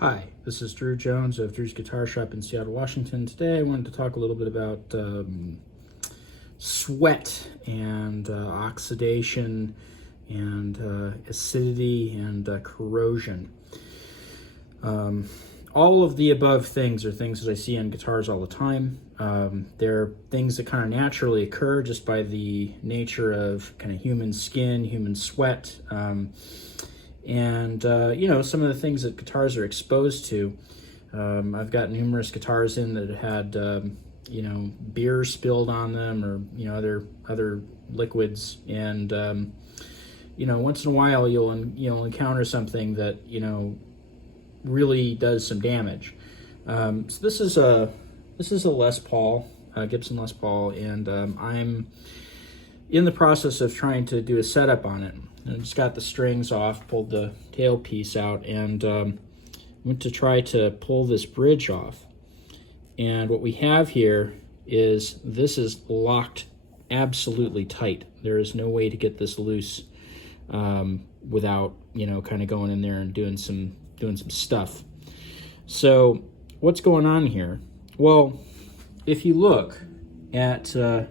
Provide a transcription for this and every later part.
Hi, this is Drew Jones of Drewsguitarshop in Seattle, Washington. Today I wanted to talk a little bit about sweat and oxidation and acidity and corrosion. All of the above things are things that I see on guitars all the time. They're things that kind of naturally occur just by the nature of kind of human skin, human sweat, and some of the things that guitars are exposed to. I've got numerous guitars in that had beer spilled on them, or other liquids, and once in a while you'll encounter something that really does some damage. So this is a Les Paul, Gibson Les Paul, and I'm in the process of trying to do a setup on it. I just got the strings off, pulled the tail piece out, and went to try to pull this bridge off. And what we have here is this is locked absolutely tight. There is no way to get this loose without kind of going in there and doing some stuff. So what's going on here? Well, if you look at the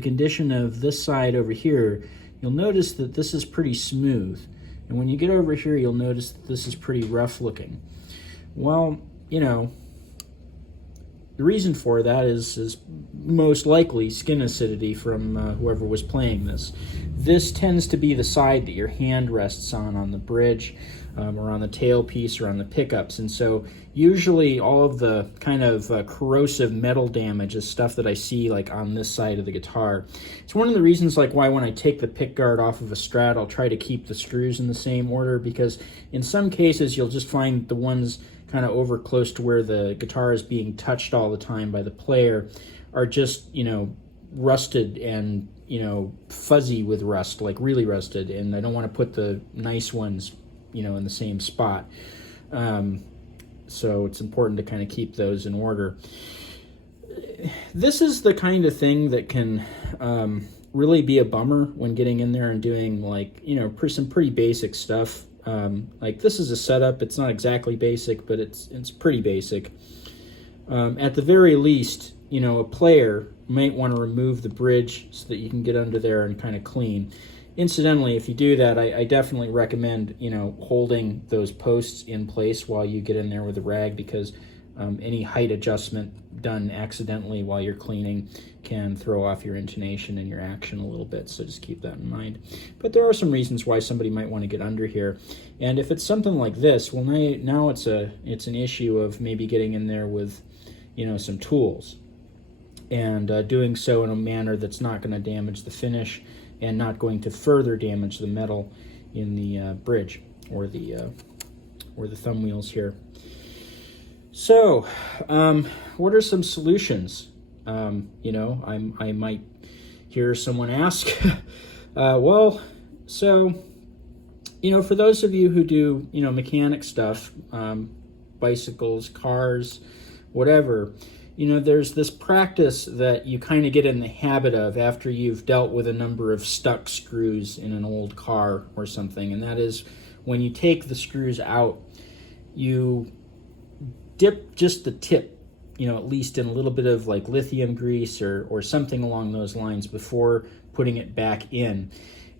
condition of this side over here, you'll notice that this is pretty smooth. And when you get over here, you'll notice that this is pretty rough looking. Well, the reason for that is most likely skin acidity from whoever was playing this. This tends to be the side that your hand rests on the bridge, or on the tailpiece, or on the pickups. And so usually all of the kind of corrosive metal damage is stuff that I see like on this side of the guitar. It's one of the reasons why when I take the pick guard off of a Strat, I'll try to keep the screws in the same order, because in some cases you'll just find the ones kind of over close to where the guitar is being touched all the time by the player are just, rusted and, fuzzy with rust, like really rusted, and I don't want to put the nice ones in the same spot. So it's important to kind of keep those in order. This is the kind of thing that can really be a bummer when getting in there and doing some pretty basic stuff. Like this is a setup. It's not exactly basic, but it's pretty basic. At the very least, a player might want to remove the bridge so that you can get under there and kind of clean. Incidentally, if you do that, I definitely recommend, holding those posts in place while you get in there with a rag, because any height adjustment done accidentally while you're cleaning can throw off your intonation and your action a little bit, so just keep that in mind. But there are some reasons why somebody might want to get under here. And if it's something like this, well, now it's an issue of maybe getting in there with, some tools, and doing so in a manner that's not going to damage the finish and not going to further damage the metal in the bridge or the thumb wheels here. So, what are some solutions? I might hear someone ask. For those of you who do, mechanic stuff, bicycles, cars, whatever, there's this practice that you kind of get in the habit of after you've dealt with a number of stuck screws in an old car or something, and that is when you take the screws out, you dip just the tip, at least in a little bit of like lithium grease or something along those lines before putting it back in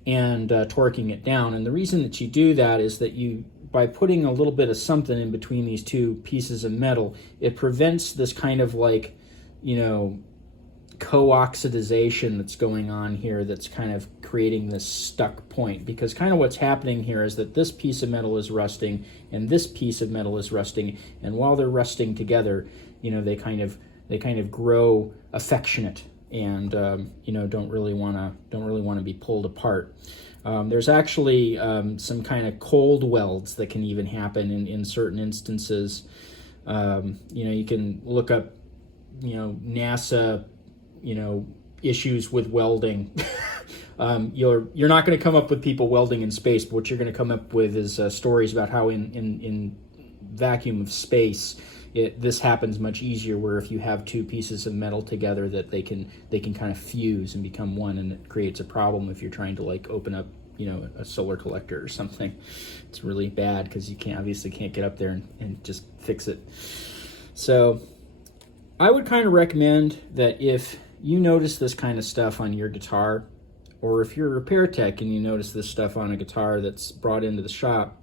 and torquing it down. And the reason that you do that is that by putting a little bit of something in between these two pieces of metal, it prevents this kind of co-oxidization that's going on here that's kind of creating this stuck point. Because kind of what's happening here is that this piece of metal is rusting and this piece of metal is rusting, and while they're rusting together, they kind of grow affectionate and don't really want to be pulled apart. There's actually some kind of cold welds that can even happen in certain instances. You can look up, NASA, issues with welding. You're not going to come up with people welding in space, but what you're going to come up with is stories about how in vacuum of space, this happens much easier, where if you have two pieces of metal together, that they can kind of fuse and become one, and it creates a problem if you're trying to open up you know, a solar collector or something. It's really bad because you obviously can't get up there and just fix it. So I would kind of recommend that if you notice this kind of stuff on your guitar, or if you're a repair tech and you notice this stuff on a guitar that's brought into the shop,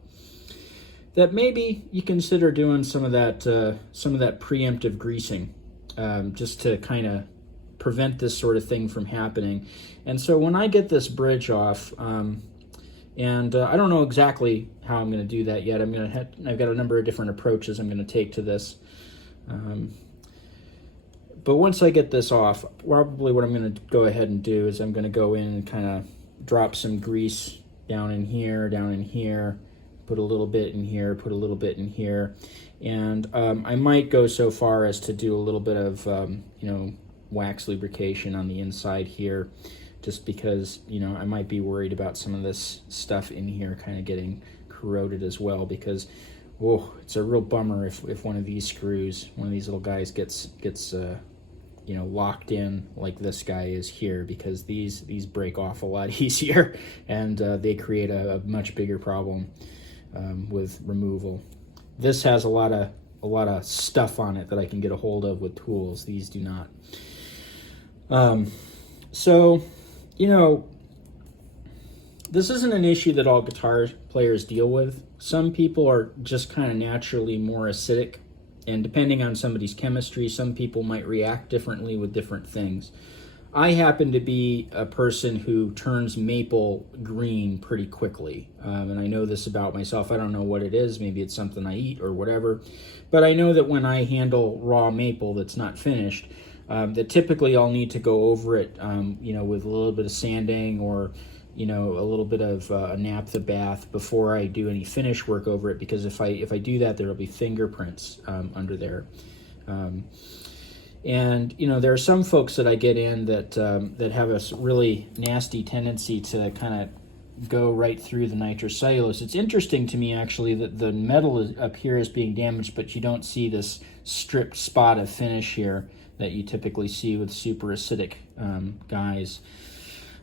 that maybe you consider doing some of that preemptive greasing, just to kind of prevent this sort of thing from happening. And so when I get this bridge off, and I don't know exactly how I'm going to do that yet. I've got a number of different approaches I'm going to take to this. But once I get this off, probably what I'm going to go ahead and do is I'm going to go in and kind of drop some grease down in here, put a little bit in here, put a little bit in here. And I might go so far as to do a little bit of, you know, wax lubrication on the inside here, just because, you know, I might be worried about some of this stuff in here kind of getting corroded as well, because, whoa, it's a real bummer if one of these screws, one of these little guys gets you know, locked in like this guy is here, because these break off a lot easier, and they create a much bigger problem with removal. This has a lot of stuff on it that I can get a hold of with tools. These do not. So, you know, this isn't an issue that all guitar players deal with. Some people are just kind of naturally more acidic, and depending on somebody's chemistry, some people might react differently with different things. I happen to be a person who turns maple green pretty quickly, and I know this about myself. I don't know what it is. Maybe it's something I eat or whatever, but I know that when I handle raw maple that's not finished, that typically I'll need to go over it, you know, with a little bit of sanding, or, you know, a little bit of a naphtha bath before I do any finish work over it, because if I do that, there'll be fingerprints under there. And, you know, there are some folks that I get in that have a really nasty tendency to kind of go right through the nitrocellulose. It's interesting to me, actually, that the metal up here is being damaged, but you don't see this stripped spot of finish here that you typically see with super acidic guys.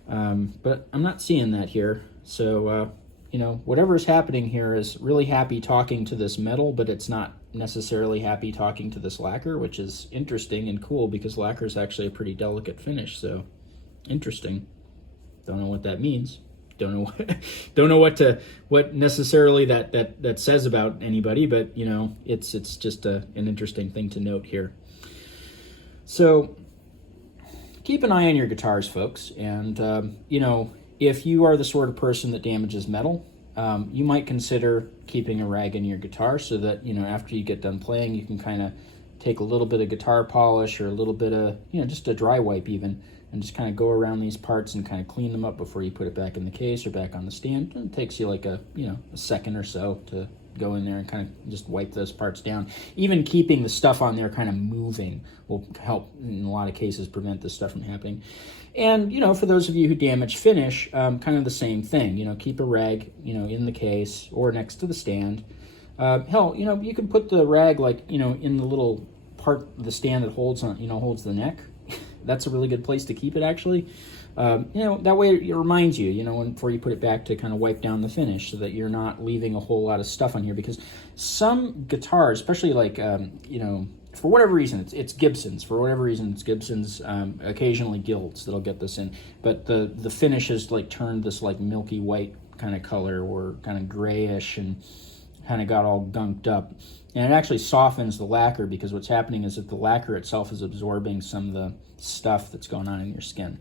But I'm not seeing that here. So, you know, whatever's happening here is really happy talking to this metal, but it's not necessarily happy talking to this lacquer, which is interesting and cool, because lacquer is actually a pretty delicate finish. So interesting. Don't know what that means. Don't know what necessarily that says about anybody, but, you know, it's just an interesting thing to note here. So keep an eye on your guitars, folks, and you know, if you are the sort of person that damages metal, you might consider keeping a rag in your guitar, so that, you know, after you get done playing, you can kind of take a little bit of guitar polish, or a little bit of, you know, just a dry wipe even, and just kind of go around these parts and kind of clean them up before you put it back in the case or back on the stand. It takes you like a second or so to go in there and kind of just wipe those parts down. Even keeping the stuff on there kind of moving will help, in a lot of cases, prevent this stuff from happening. And, you know, for those of you who damage finish, kind of the same thing. You know, keep a rag, you know, in the case or next to the stand. Hell, you know, you can put the rag, like, you know, in the little part of the stand that holds the neck. That's a really good place to keep it, actually. You know, that way it reminds you, you know, before you put it back, to kind of wipe down the finish, so that you're not leaving a whole lot of stuff on here. Because some guitars, especially like, you know, for whatever reason, it's Gibsons. For whatever reason, it's Gibsons, occasionally Guilds that'll get this in. But the finish is like turned this like milky white kind of color, or kind of grayish, and kind of got all gunked up. And it actually softens the lacquer, because what's happening is that the lacquer itself is absorbing some of the stuff that's going on in your skin.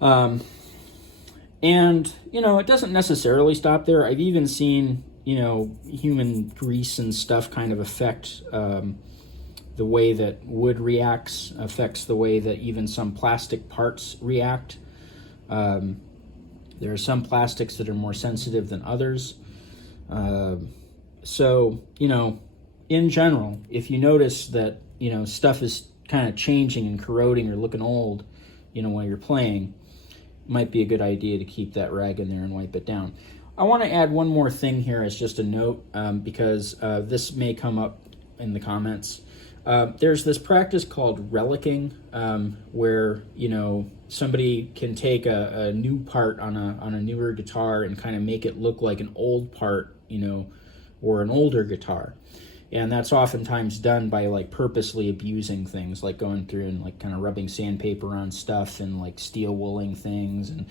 And, you know, it doesn't necessarily stop there. I've even seen, you know, human grease and stuff kind of affect the way that wood reacts, affects the way that even some plastic parts react. There are some plastics that are more sensitive than others. So, you know, in general, if you notice that, you know, stuff is kind of changing and corroding or looking old, you know, while you're playing, it might be a good idea to keep that rag in there and wipe it down. I want to add one more thing here as just a note, because this may come up in the comments. There's this practice called relicking, where, you know, somebody can take a new part on a newer guitar and kind of make it look like an old part, you know, or an older guitar. And that's oftentimes done by like purposely abusing things, like going through and like kind of rubbing sandpaper on stuff and like steel wooling things. And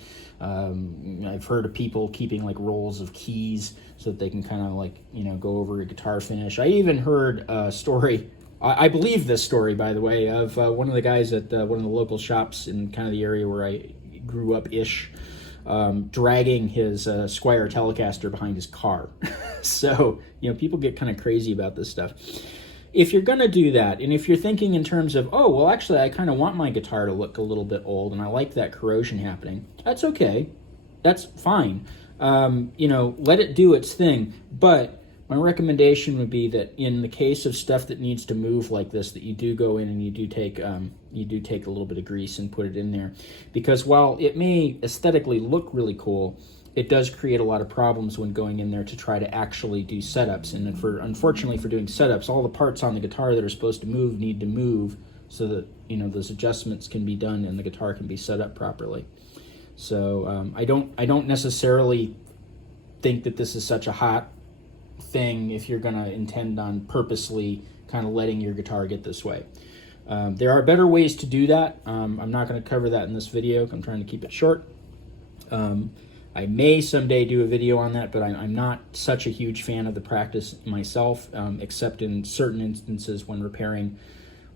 I've heard of people keeping like rolls of keys so that they can kind of like, you know, go over a guitar finish. I even heard a story, I believe this story, by the way, of one of the guys at one of the local shops in kind of the area where I grew up-ish, dragging his Squier Telecaster behind his car. So, you know, people get kind of crazy about this stuff. If you're going to do that, and if you're thinking in terms of, oh, well, actually, I kind of want my guitar to look a little bit old, and I like that corrosion happening, that's okay. That's fine. You know, let it do its thing. But my recommendation would be that in the case of stuff that needs to move like this, that you do go in and you do take a little bit of grease and put it in there. Because while it may aesthetically look really cool, it does create a lot of problems when going in there to try to actually do setups. And unfortunately for doing setups, all the parts on the guitar that are supposed to move need to move so that, you know, those adjustments can be done and the guitar can be set up properly. So I don't necessarily think that this is such a hot thing if you're going to intend on purposely kind of letting your guitar get this way. There are better ways to do that. I'm not going to cover that in this video. I'm trying to keep it short. I may someday do a video on that, but I'm not such a huge fan of the practice myself, except in certain instances when repairing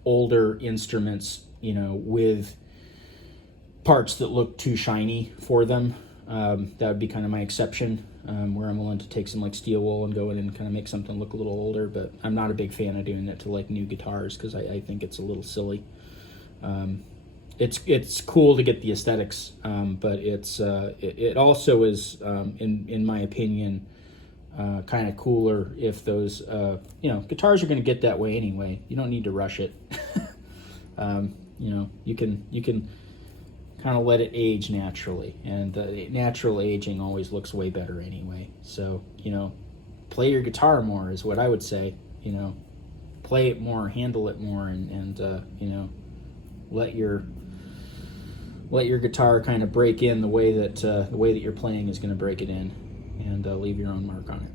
older instruments, you know, with parts that look too shiny for them. That would be kind of my exception, where I'm willing to take some like steel wool and go in and kind of make something look a little older, but I'm not a big fan of doing it to like new guitars because I think it's a little silly. It's cool to get the aesthetics, but it also is, in my opinion, kind of cooler if those, you know, guitars are going to get that way anyway. You don't need to rush it. You know, you can kind of let it age naturally, and natural aging always looks way better anyway. So, you know, play your guitar more is what I would say. You know, play it more, handle it more, and you know, let your guitar kind of break in the way that you're playing is going to break it in, and leave your own mark on it.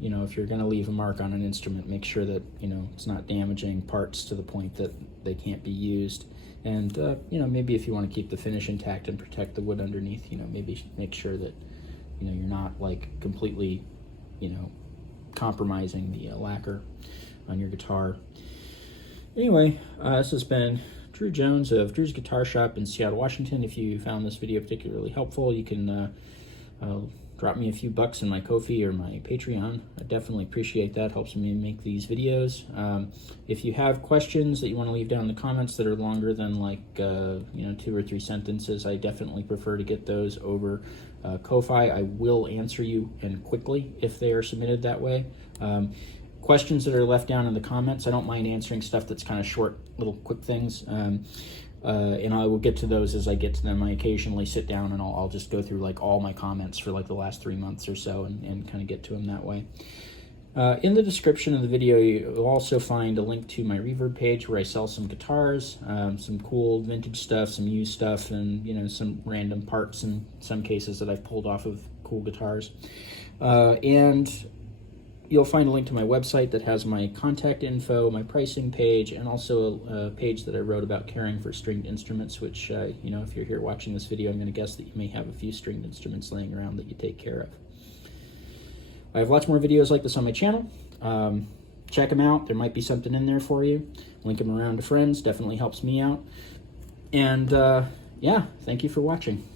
You know, if you're going to leave a mark on an instrument, make sure that, you know, it's not damaging parts to the point that they can't be used. And, you know, maybe if you want to keep the finish intact and protect the wood underneath, you know, maybe make sure that, you know, you're not like completely, you know, compromising the lacquer on your guitar. Anyway, this has been Drew Jones of Drew's Guitar Shop in Seattle, Washington. If you found this video particularly helpful, you can drop me a few bucks in my Ko-fi or my Patreon. I definitely appreciate that. Helps me make these videos. If you have questions that you want to leave down in the comments that are longer than like you know, 2 or 3 sentences, I definitely prefer to get those over Ko-fi. I will answer you and quickly if they are submitted that way. Questions that are left down in the comments, I don't mind answering stuff that's kind of short, little quick things. And I will get to those as I get to them. I occasionally sit down and I'll just go through like all my comments for like the last 3 months or so and kind of get to them that way. In the description of the video, you'll also find a link to my Reverb page where I sell some guitars, some cool vintage stuff, some used stuff, and, you know, some random parts in some cases that I've pulled off of cool guitars. And you'll find a link to my website that has my contact info, my pricing page, and also a page that I wrote about caring for stringed instruments, which, you know, if you're here watching this video, I'm going to guess that you may have a few stringed instruments laying around that you take care of. I have lots more videos like this on my channel. Check them out. There might be something in there for you. Link them around to friends. Definitely helps me out. And, yeah, thank you for watching.